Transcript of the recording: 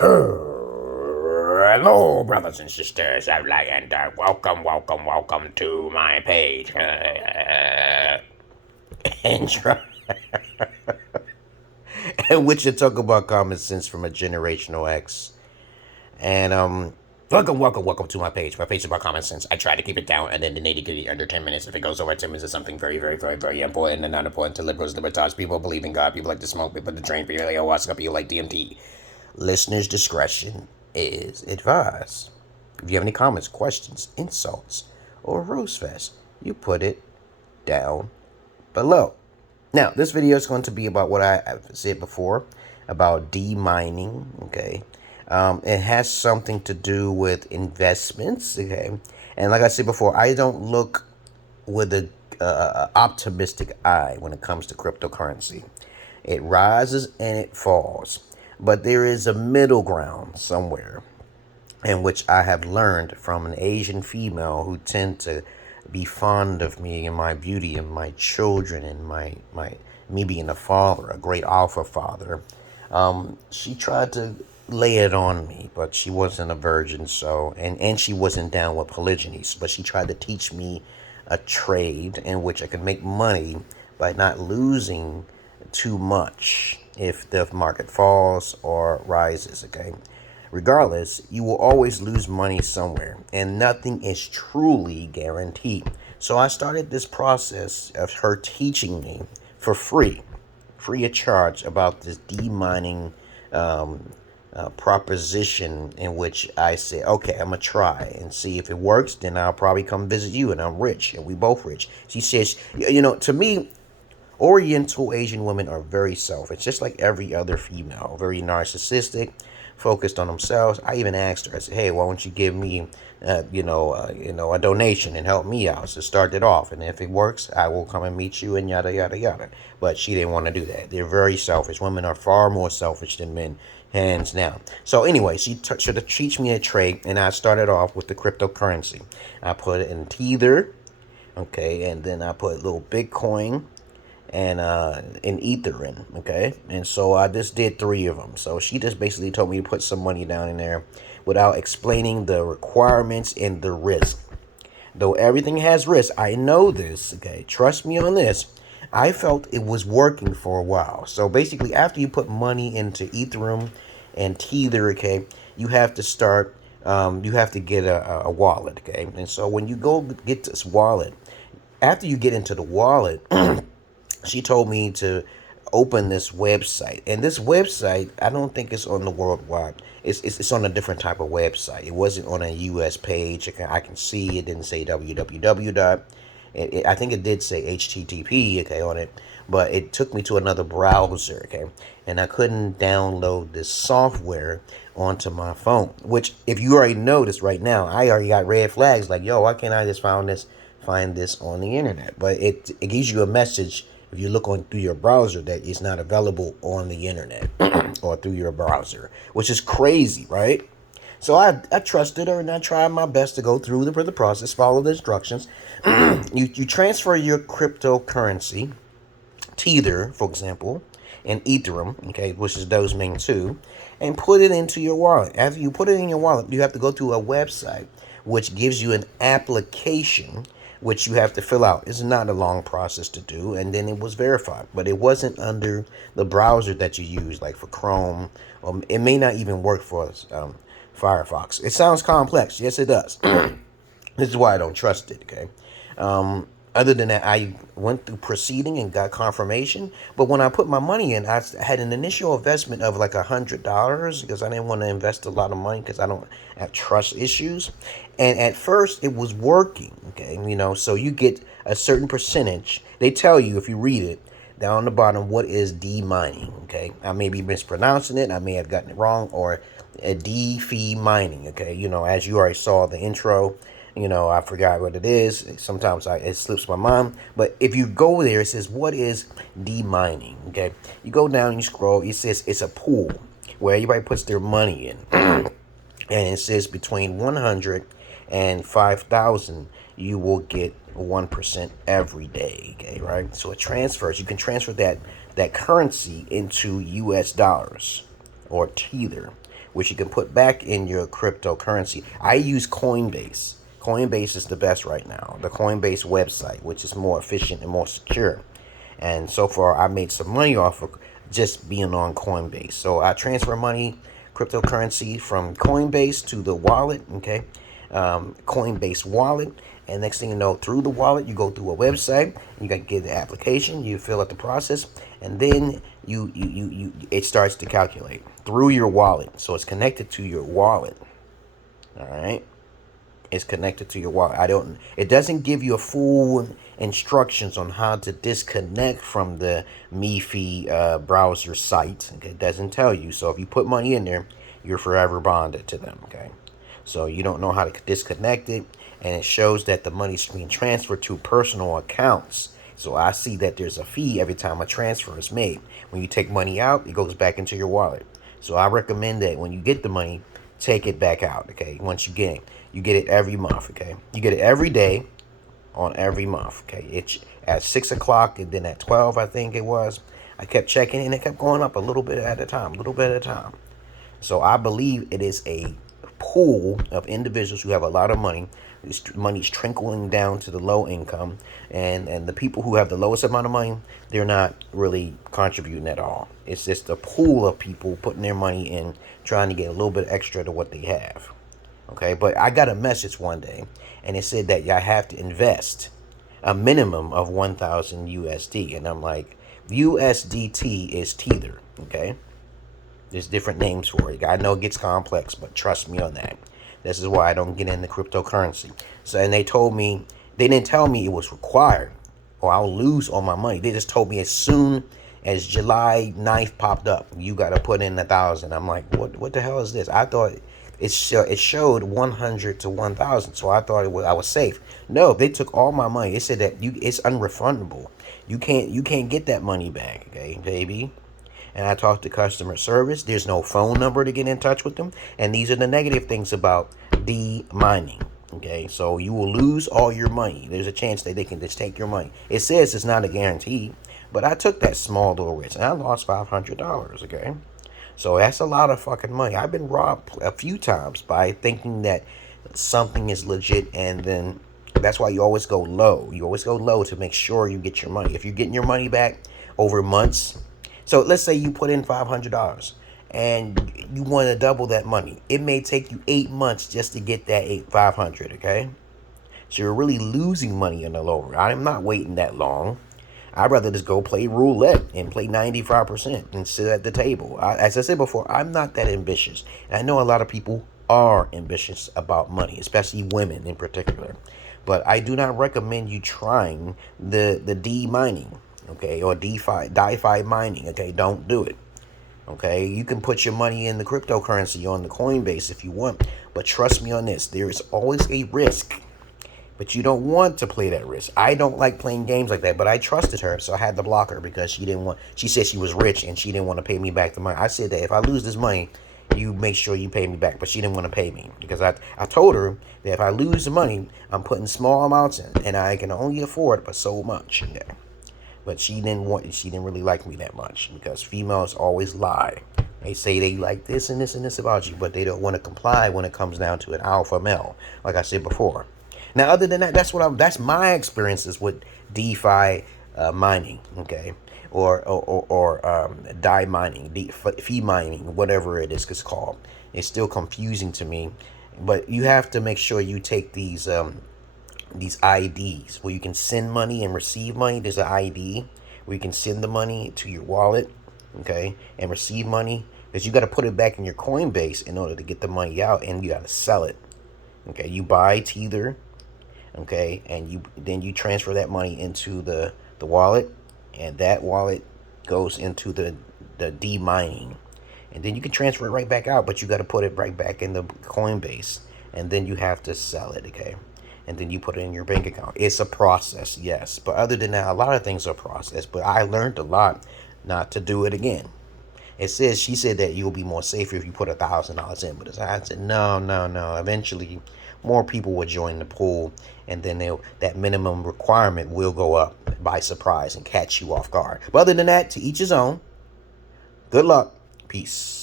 Hello, brothers and sisters, and welcome to my page. Intro. In which you talk about common sense from a generational X. And welcome to my page. My page is about common sense. I try to keep it down and then the nitty-gritty under 10 minutes. If it goes over 10 minutes, it's something very important and not important to liberals, libertarians, people who believe in God, people like to smoke, people to drink, people like ayahuasca, people like DMT. Listener's discretion is advised. If you have any comments, questions, insults, or roast fest, you put it down below. Now, this video is going to be about what I've said before about demining, okay? It has something to do with investments, okay? And like I said before, I don't look with an optimistic eye when it comes to cryptocurrency. It rises and it falls. But there is a middle ground somewhere in which I have learned from an Asian female who tend to be fond of me and my beauty and my children and me being a father, a great alpha father. She tried to lay it on me, but she wasn't a virgin, so and she wasn't down with polygyny, but she tried to teach me a trade in which I could make money by not losing too much if the market falls or rises, okay? Regardless, you will always lose money somewhere, and nothing is truly guaranteed. So I started this process of her teaching me for free of charge, about this demining proposition in which I say, okay, I'm gonna try and see if it works. Then I'll probably come visit you, and I'm rich, and we both rich. She says, to me, Oriental Asian women are very selfish, just like every other female, very narcissistic, focused on themselves. I even asked her, I said, hey, why don't you give me, a donation and help me out to start it off. And if it works, I will come and meet you and yada, yada, yada. But she didn't want to do that. They're very selfish. Women are far more selfish than men, hands down. So anyway, she tried to teach me a trade, and I started off with the cryptocurrency. I put it in Tether, okay, and then I put a little Bitcoin, and in Etherin, okay? And so I just did 3 of them. So she just basically told me to put some money down in there without explaining the requirements and the risk. Though everything has risk, I know this, okay? Trust me on this. I felt it was working for a while. So basically, after you put money into Ethereum and Tether, okay, you have to start, you have to get a wallet, okay? And so when you go get this wallet, after you get into the wallet, she told me to open this website. And this website, I don't think it's on the worldwide. It's on a different type of website. It wasn't on a US page. I can see it didn't say www. I think it did say HTTP, okay, on it. But it took me to another browser, okay. And I couldn't download this software onto my phone. Which, if you already noticed right now, I already got red flags like, yo, why can't I just find this on the internet? But it gives you a message if you look on through your browser that it's not available on the internet or through your browser, which is crazy, right? So I trusted her, and I tried my best to go through the process, follow the instructions. You transfer your cryptocurrency, Tether, for example, and Ethereum, okay, which is those main 2, and put it into your wallet. After you put it in your wallet, you have to go to a website which gives you an application which you have to fill out. It's not a long process to do, and then it was verified. But it wasn't under the browser that you use, like for Chrome. It may not even work for Firefox. It sounds complex. Yes, it does. This is why I don't trust it, okay? Other than that, I went through proceeding and got confirmation. But when I put my money in, I had an initial investment of like $100 because I didn't want to invest a lot of money because I don't have trust issues. And at first, it was working, okay? So you get a certain percentage. They tell you, if you read it, down on the bottom, what is demining, okay? I may be mispronouncing it. I may have gotten it wrong, or a DeFi-Mining, okay? As you already saw the intro, I forgot what it is. Sometimes it slips my mind. But if you go there, it says, what is demining, okay? You go down, you scroll, it says it's a pool where everybody puts their money in. And it says between 100 and 5,000, you will get 1% every day, okay, right? So it transfers. You can transfer that currency into US dollars or Tether, which you can put back in your cryptocurrency. I use Coinbase. Coinbase is the best right now. The Coinbase website, which is more efficient and more secure. And so far, I made some money off of just being on Coinbase. So I transfer money, cryptocurrency from Coinbase to the wallet, okay? Coinbase wallet. And next thing you know, through the wallet, you go through a website. You got to get the application. You fill out the process, and then it starts to calculate through your wallet. So it's connected to your wallet. All right. Is connected to your wallet. It doesn't give you a full instructions on how to disconnect from the MiFi browser site. Okay, it doesn't tell you. So if you put money in there, you're forever bonded to them. Okay, so you don't know how to disconnect it, and it shows that the money's being transferred to personal accounts. So I see that there's a fee every time a transfer is made. When you take money out, it goes back into your wallet. So I recommend that when you get the money, take it back out. Okay, once you get it. You get it every month, okay? You get it every day on every month, okay? It's at 6 o'clock and then at 12, I think it was. I kept checking and it kept going up a little bit at a time, So I believe it is a pool of individuals who have a lot of money. This money's trickling down to the low income. And the people who have the lowest amount of money, they're not really contributing at all. It's just a pool of people putting their money in, trying to get a little bit extra to what they have. Okay, but I got a message one day, and it said that y'all have to invest a minimum of 1,000 USD. And I'm like, USDT is Tether, okay? There's different names for it. I know it gets complex, but trust me on that. This is why I don't get into cryptocurrency. So, and they didn't tell me it was required, or I'll lose all my money. They just told me as soon as July 9th popped up, you got to put in 1,000. I'm like, what the hell is this? I thought it showed 100 to 1,000, so I thought I was safe. No, they took all my money. It said that it's unrefundable. You can't get that money back, okay, baby. And I talked to customer service. There's no phone number to get in touch with them. And these are the negative things about DeFi-Mining. Okay, so you will lose all your money. There's a chance that they can just take your money. It says it's not a guarantee, but I took that small little risk and I lost $500. Okay. So that's a lot of fucking money. I've been robbed a few times by thinking that something is legit, and then that's why you always go low. You always go low to make sure you get your money. If you're getting your money back over months, so let's say you put in $500 and you want to double that money. It may take you 8 months just to get that 500, okay? So you're really losing money in the low run. I'm not waiting that long. I'd rather just go play roulette and play 95% and sit at the table. As I said before, I'm not that ambitious. And I know a lot of people are ambitious about money, especially women in particular. But I do not recommend you trying the D-mining, okay, or DeFi-Mining, okay? Don't do it, okay? You can put your money in the cryptocurrency on the Coinbase if you want. But trust me on this, there is always a risk. But you don't want to play that risk. I don't like playing games like that, but I trusted her, so I had to block her because she said she was rich and she didn't want to pay me back the money. I said that if I lose this money, you make sure you pay me back, but she didn't want to pay me because I told her that if I lose the money, I'm putting small amounts in and I can only afford but so much in there. But she didn't really like me that much because females always lie. They say they like this and this and this about you, but they don't want to comply when it comes down to an alpha male, like I said before. Now, other than that, that's my experiences with DeFi mining, okay, or DI mining, DeFi mining, whatever it is it's called. It's still confusing to me, but you have to make sure you take these IDs where you can send money and receive money. There's an ID where you can send the money to your wallet, okay, and receive money, because you got to put it back in your Coinbase in order to get the money out, and you got to sell it, okay. You buy Tether. Okay, and then you transfer that money into the wallet, and that wallet goes into the D-mining, and then you can transfer it right back out, but you got to put it right back in the Coinbase, and then you have to sell it, okay, and then you put it in your bank account. It's a process, yes, but other than that, a lot of things are process, but I learned a lot not to do it again. She said that you'll be more safer if you put $1,000 in, but I said no. Eventually, more people will join the pool, and then that minimum requirement will go up by surprise and catch you off guard. But other than that, to each his own. Good luck. Peace.